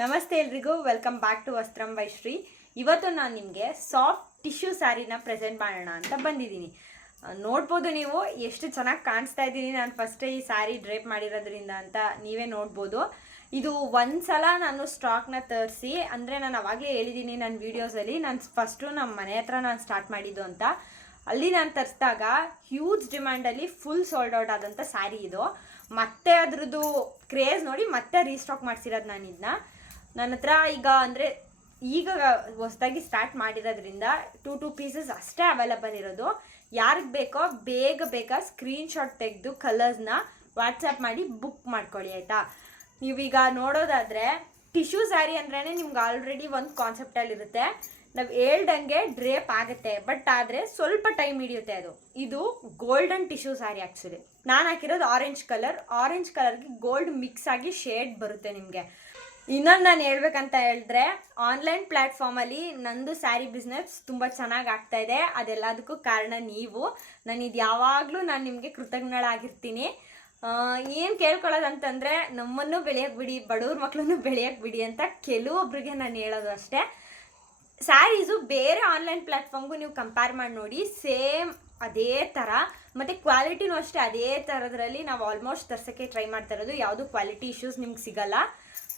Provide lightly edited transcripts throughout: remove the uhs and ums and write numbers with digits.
ನಮಸ್ತೆ ಎಲ್ರಿಗೂ, welcome back to Vastram by Shri. ಇವತ್ತು ನಾನು ನಿಮಗೆ ಸಾಫ್ಟ್ ಟಿಶ್ಯೂ ಸ್ಯಾರಿನ ಪ್ರೆಸೆಂಟ್ ಮಾಡೋಣ ಅಂತ ಬಂದಿದ್ದೀನಿ. ನೋಡ್ಬೋದು ನೀವು ಎಷ್ಟು ಚೆನ್ನಾಗಿ ಕಾಣಿಸ್ತಾ ಇದ್ದೀನಿ. ನಾನು ಫಸ್ಟೇ ಈ ಸ್ಯಾರಿ ಡ್ರೇಪ್ ಮಾಡಿರೋದ್ರಿಂದ ಅಂತ ನೀವೇ ನೋಡ್ಬೋದು. ಇದು ಒಂದ್ಸಲ ನಾನು ಸ್ಟಾಕ್ನ ತರಿಸಿ, ಅಂದರೆ ನಾನು ಅವಾಗಲೇ ಹೇಳಿದ್ದೀನಿ ನನ್ನ ವೀಡಿಯೋಸಲ್ಲಿ, ನಾನು ಫಸ್ಟು ನಮ್ಮ ಮನೆ ಹತ್ರ ನಾನು ಸ್ಟಾರ್ಟ್ ಮಾಡಿದ್ದು ಅಂತ. ಅಲ್ಲಿ ನಾನು ತರಿಸಿದಾಗ ಹ್ಯೂಜ್ ಡಿಮ್ಯಾಂಡಲ್ಲಿ ಫುಲ್ ಸೋಲ್ಡ್ ಔಟ್ ಆದಂಥ ಸ್ಯಾರಿ ಇದು. ಮತ್ತೆ ಅದ್ರದ್ದು ಕ್ರೇಜ್ ನೋಡಿ ಮತ್ತೆ ರೀಸ್ಟಾಕ್ ಮಾಡಿಸಿರೋದು ನಾನು ಇದನ್ನ. ನನ್ನ ಹತ್ರ ಈಗ ಹೊಸದಾಗಿ ಸ್ಟಾರ್ಟ್ ಮಾಡಿರೋದ್ರಿಂದ 2 ಪೀಸಸ್ ಅಷ್ಟೇ ಅವೈಲಬಲ್ ಇರೋದು. ಯಾರಿಗೆ ಬೇಕೋ ಬೇಗ ಸ್ಕ್ರೀನ್ಶಾಟ್ ತೆಗೆದು ಕಲರ್ಸ್ನ ವಾಟ್ಸಪ್ ಮಾಡಿ ಬುಕ್ ಮಾಡ್ಕೊಳ್ಳಿ, ಆಯಿತಾ. ನೀವೀಗ ನೋಡೋದಾದರೆ ಟಿಶ್ಯೂ ಸ್ಯಾರಿ ಅಂದ್ರೇ ನಿಮ್ಗೆ ಆಲ್ರೆಡಿ ಒಂದು ಕಾನ್ಸೆಪ್ಟಲ್ಲಿರುತ್ತೆ. ನಾವು ಹೇಳ್ದಂಗೆ ಡ್ರೇಪ್ ಆಗುತ್ತೆ, ಬಟ್ ಆದರೆ ಸ್ವಲ್ಪ ಟೈಮ್ ಹಿಡಿಯುತ್ತೆ. ಇದು ಗೋಲ್ಡನ್ ಟಿಶ್ಯೂ ಸ್ಯಾರಿ. ಆ್ಯಕ್ಚುಲಿ ನಾನು ಹಾಕಿರೋದು ಆರೆಂಜ್ ಕಲರ್ಗೆ ಗೋಲ್ಡ್ ಮಿಕ್ಸ್ ಆಗಿ ಶೇಡ್ ಬರುತ್ತೆ ನಿಮಗೆ. ಇನ್ನೊಂದು ನಾನು ಹೇಳ್ಬೇಕಂತ ಹೇಳಿದ್ರೆ, ಆನ್ಲೈನ್ ಪ್ಲ್ಯಾಟ್ಫಾರ್ಮಲ್ಲಿ ನಂದು ಸ್ಯಾರಿ ಬಿಸ್ನೆಸ್ ತುಂಬ ಚೆನ್ನಾಗಿ ಆಗ್ತಾಯಿದೆ. ಅದೆಲ್ಲದಕ್ಕೂ ಕಾರಣ ನೀವು. ನಾನು ಇದು ಯಾವಾಗಲೂ ನಾನು ನಿಮಗೆ ಕೃತಜ್ಞಳಾಗಿರ್ತೀನಿ. ಏನು ಕೇಳ್ಕೊಳ್ಳೋದಂತಂದರೆ, ನಮ್ಮನ್ನು ಬೆಳೆಯೋಕ್ಕೆ ಬಿಡಿ, ಬಡವ್ರ ಮಕ್ಕಳನ್ನು ಬೆಳೆಯೋಕ್ಕೆ ಬಿಡಿ ಅಂತ ಕೆಲವೊಬ್ರಿಗೆ ನಾನು ಹೇಳೋದು ಅಷ್ಟೇ. ಸ್ಯಾರೀಸು ಬೇರೆ ಆನ್ಲೈನ್ ಪ್ಲ್ಯಾಟ್ಫಾರ್ಮ್ಗೂ ನೀವು ಕಂಪೇರ್ ಮಾಡಿ ನೋಡಿ, ಸೇಮ್ ಅದೇ ಥರ, ಮತ್ತು ಕ್ವಾಲಿಟಿನೂ ಅಷ್ಟೇ ಅದೇ ಥರದ್ರಲ್ಲಿ ನಾವು ಆಲ್ಮೋಸ್ಟ್ ತರ್ಸೋಕ್ಕೆ ಟ್ರೈ ಮಾಡ್ತಾ ಇರೋದು. ಯಾವುದು ಕ್ವಾಲಿಟಿ ಇಶ್ಯೂಸ್ ನಿಮ್ಗೆ ಸಿಗಲ್ಲ.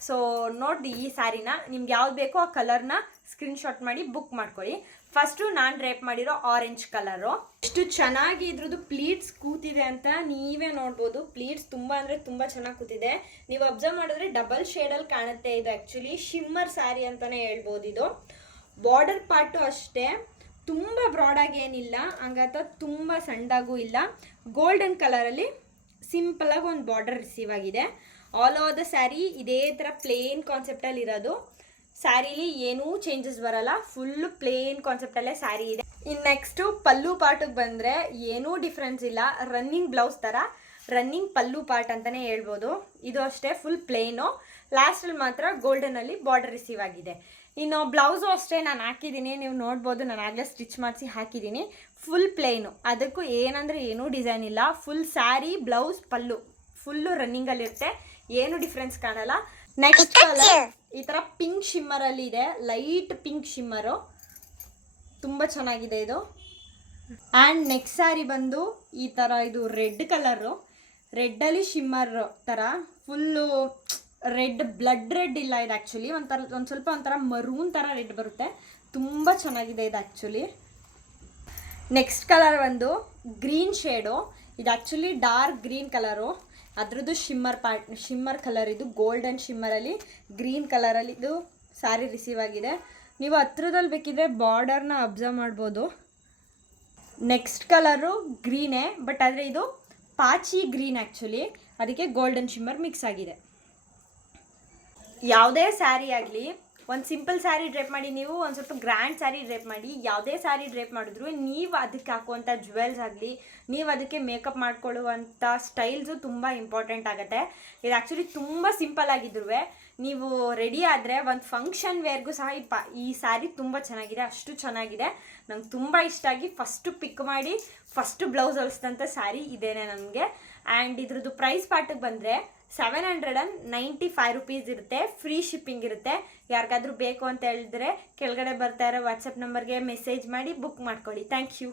ಸೊ ನೋಡಿ, ಈ ಸ್ಯಾರಿನ ನಿಮ್ಗೆ ಯಾವ್ದು ಬೇಕೋ ಆ ಕಲರ್ನ ಸ್ಕ್ರೀನ್ಶಾಟ್ ಮಾಡಿ ಬುಕ್ ಮಾಡ್ಕೊಳ್ಳಿ. ಫಸ್ಟು ನಾನು ಡ್ರೇಪ್ ಮಾಡಿರೋ ಆರೆಂಜ್ ಕಲರು. ಎಷ್ಟು ಚೆನ್ನಾಗಿ ಇದ್ರದ್ದು ಪ್ಲೀಟ್ಸ್ ಕೂತಿದೆ ಅಂತ ನೀವೇ ನೋಡ್ಬೋದು. ಪ್ಲೀಟ್ಸ್ ತುಂಬ ಅಂದರೆ ತುಂಬ ಚೆನ್ನಾಗಿ ಕೂತಿದೆ. ನೀವು ಅಬ್ಸರ್ವ್ ಮಾಡಿದ್ರೆ ಡಬಲ್ ಶೇಡಲ್ಲಿ ಕಾಣುತ್ತೆ. ಇದು ಆ್ಯಕ್ಚುಲಿ ಶಿಮ್ಮರ್ ಸ್ಯಾರಿ ಅಂತಲೇ ಹೇಳ್ಬೋದು. ಇದು ಬಾರ್ಡರ್ ಪಾರ್ಟು ಅಷ್ಟೇ ತುಂಬ ಬ್ರಾಡಾಗಿ ಏನಿಲ್ಲ, ಹಂಗಂತ ತುಂಬ ಸಣ್ಣದಾಗೂ ಇಲ್ಲ. ಗೋಲ್ಡನ್ ಕಲರಲ್ಲಿ ಸಿಂಪಲಾಗಿ ಒಂದು ಬಾರ್ಡರ್ ರಿಸೀವ್ ಆಗಿದೆ. ಆಲ್ ಓವರ್ ದ ಸ್ಯಾರಿ ಇದೇ ಥರ ಪ್ಲೇನ್ ಕಾನ್ಸೆಪ್ಟಲ್ಲಿ ಇರೋದು. ಸ್ಯಾರಿಲಿ ಏನೂ ಚೇಂಜಸ್ ಬರಲ್ಲ, ಫುಲ್ಲು ಪ್ಲೇನ್ ಕಾನ್ಸೆಪ್ಟಲ್ಲೇ ಸ್ಯಾರಿ ಇದೆ. ಇನ್ನು ನೆಕ್ಸ್ಟು ಪಲ್ಲು ಪಾರ್ಟಿಗೆ ಬಂದರೆ ಏನೂ ಡಿಫ್ರೆನ್ಸ್ ಇಲ್ಲ. ರನ್ನಿಂಗ್ ಬ್ಲೌಸ್ ಥರ ರನ್ನಿಂಗ್ ಪಲ್ಲು ಪಾರ್ಟ್ ಅಂತಲೇ ಹೇಳ್ಬೋದು. ಇದು ಅಷ್ಟೇ ಫುಲ್ ಪ್ಲೇನು. ಲಾಸ್ಟಲ್ಲಿ ಮಾತ್ರ ಗೋಲ್ಡನಲ್ಲಿ ಬಾರ್ಡರ್ ರಿಸೀವ್ ಆಗಿದೆ. ಇನ್ನು ಬ್ಲೌಸು ಅಷ್ಟೇ ನಾನು ಹಾಕಿದ್ದೀನಿ, ನೀವು ನೋಡ್ಬೋದು. ನಾನು ಆಗಲೇ ಸ್ಟಿಚ್ ಮಾಡಿಸಿ ಹಾಕಿದ್ದೀನಿ. ಫುಲ್ ಪ್ಲೇನು, ಅದಕ್ಕೂ ಏನೂ ಡಿಸೈನ್ ಇಲ್ಲ. ಫುಲ್ ಸ್ಯಾರಿ ಬ್ಲೌಸ್ ಪಲ್ಲು ಫುಲ್ಲು ರನ್ನಿಂಗಲ್ಲಿರುತ್ತೆ, ಏನು ಡಿಫ್ರೆನ್ಸ್ ಕಾಣಲ್ಲ. ನೆಕ್ಸ್ಟ್ ಕಲರ್ ಈ ಥರ ಪಿಂಕ್ ಶಿಮ್ಮರಲ್ಲಿ ಇದೆ, ಲೈಟ್ ಪಿಂಕ್ ಶಿಮ್ಮರು, ತುಂಬ ಚೆನ್ನಾಗಿದೆ ಇದು. ಆ್ಯಂಡ್ ನೆಕ್ಸ್ಟ್ ಸ್ಯಾರಿ ಬಂದು ಈ ಥರ, ಇದು ರೆಡ್ ಕಲರು, ರೆಡ್ಡಲ್ಲಿ ಶಿಮ್ಮರ್ ಥರ ಫುಲ್ಲು ರೆಡ್, ಬ್ಲಡ್ ರೆಡ್ ಇಲ್ಲ ಇದು. ಆ್ಯಕ್ಚುಲಿ ಒಂಥರ ಮರೂನ್ ಥರ ರೆಡ್ ಬರುತ್ತೆ, ತುಂಬ ಚೆನ್ನಾಗಿದೆ ಇದು ಆ್ಯಕ್ಚುಲಿ. ನೆಕ್ಸ್ಟ್ ಕಲರ್ ಬಂದು ಗ್ರೀನ್ ಶೇಡು. ಇದು ಆ್ಯಕ್ಚುಲಿ ಡಾರ್ಕ್ ಗ್ರೀನ್ ಕಲರು, ಅದ್ರದ್ದು ಶಿಮ್ಮರ್ ಕಲರ್. ಇದು ಗೋಲ್ಡನ್ ಶಿಮ್ಮರಲ್ಲಿ ಗ್ರೀನ್ ಕಲರಲ್ಲಿ ಇದು ಸ್ಯಾರಿ ರಿಸೀವ್ ಆಗಿದೆ. ನೀವು ಹತ್ರದಲ್ಲಿ ಬೇಕಿದ್ರೆ ಬಾರ್ಡರ್ನ ಅಬ್ಸರ್ವ್ ಮಾಡ್ಬೋದು. ನೆಕ್ಸ್ಟ್ ಕಲರು ಗ್ರೀನೇ, ಬಟ್ ಆದರೆ ಇದು ಪಾಚಿ ಗ್ರೀನ್ ಆ್ಯಕ್ಚುಲಿ, ಅದಕ್ಕೆ ಗೋಲ್ಡನ್ ಶಿಮ್ಮರ್ ಮಿಕ್ಸ್ ಆಗಿದೆ. ಯಾವುದೇ ಸ್ಯಾರಿ ಆಗಲಿ, ಒಂದು ಸಿಂಪಲ್ ಸ್ಯಾರಿ ಡ್ರೇಪ್ ಮಾಡಿ, ನೀವು ಒಂದು ಸ್ವಲ್ಪ ಗ್ರ್ಯಾಂಡ್ ಸ್ಯಾರಿ ಡ್ರೇಪ್ ಮಾಡಿ, ಯಾವುದೇ ಸ್ಯಾರಿ ಡ್ರೇಪ್ ಮಾಡಿದ್ರು ನೀವು ಅದಕ್ಕೆ ಹಾಕುವಂಥ ಜ್ಯುವೆಲ್ಸ್ ಆಗಲಿ, ನೀವು ಅದಕ್ಕೆ ಮೇಕಪ್ ಮಾಡ್ಕೊಳ್ಳುವಂಥ ಸ್ಟೈಲ್ಸು ತುಂಬ ಇಂಪಾರ್ಟೆಂಟ್ ಆಗುತ್ತೆ. ಇದು ಆ್ಯಕ್ಚುಲಿ ತುಂಬ ಸಿಂಪಲ್ ಆಗಿದ್ರು ನೀವು ರೆಡಿ ಆದರೆ ಒಂದು ಫಂಕ್ಷನ್ ವೇರ್ಗೂ ಸಹ ಈ ಸ್ಯಾರಿ ತುಂಬ ಚೆನ್ನಾಗಿದೆ, ಅಷ್ಟು ಚೆನ್ನಾಗಿದೆ. ನಂಗೆ ತುಂಬ ಇಷ್ಟ ಆಗಿ ಫಸ್ಟು ಪಿಕ್ ಮಾಡಿ ಫಸ್ಟು ಬ್ಲೌಸ್ ಹೊಲಿಸಿದಂಥ ಸ್ಯಾರಿ ಇದೇನೆ ನನಗೆ. ಆ್ಯಂಡ್ ಇದ್ರದ್ದು ಪ್ರೈಸ್ ಪಾರ್ಟಿಗೆ ಬಂದರೆ 795 ರುಪೀಸ್ ಇರುತ್ತೆ. ಫ್ರೀ ಶಿಪ್ಪಿಂಗ್ ಇರುತ್ತೆ. ಯಾರಿಗಾದ್ರೂ ಬೇಕು ಅಂತ ಹೇಳಿದ್ರೆ ಕೆಳಗಡೆ ಬರ್ತಾ ಇರೋ ವಾಟ್ಸಪ್ ನಂಬರ್ಗೆ ಮೆಸೇಜ್ ಮಾಡಿ ಬುಕ್ ಮಾಡ್ಕೊಳ್ಳಿ. Thank you.